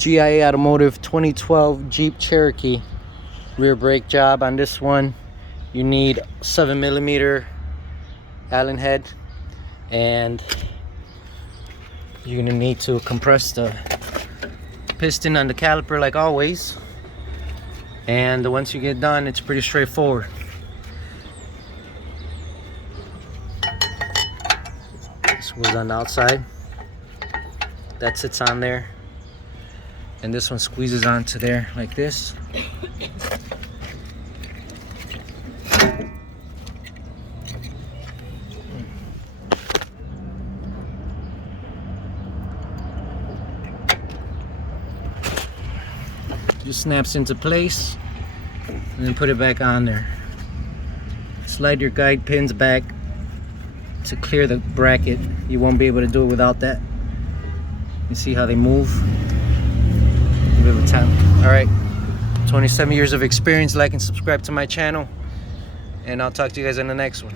G.I.A Automotive 2012 Jeep Cherokee rear brake job. On this one you need 7mm Allen head, and you're gonna need to compress the piston on the caliper like always, and once you get done it's pretty straightforward. This was on the outside, that sits on there, and this one squeezes onto there like this. Just snaps into place and then put it back on there. Slide your guide pins back to clear the bracket. You won't be able to do it without that. You see how they move? A bit of a time. Alright, 27 years of experience. Like and subscribe to my channel, and I'll talk to you guys in the next one.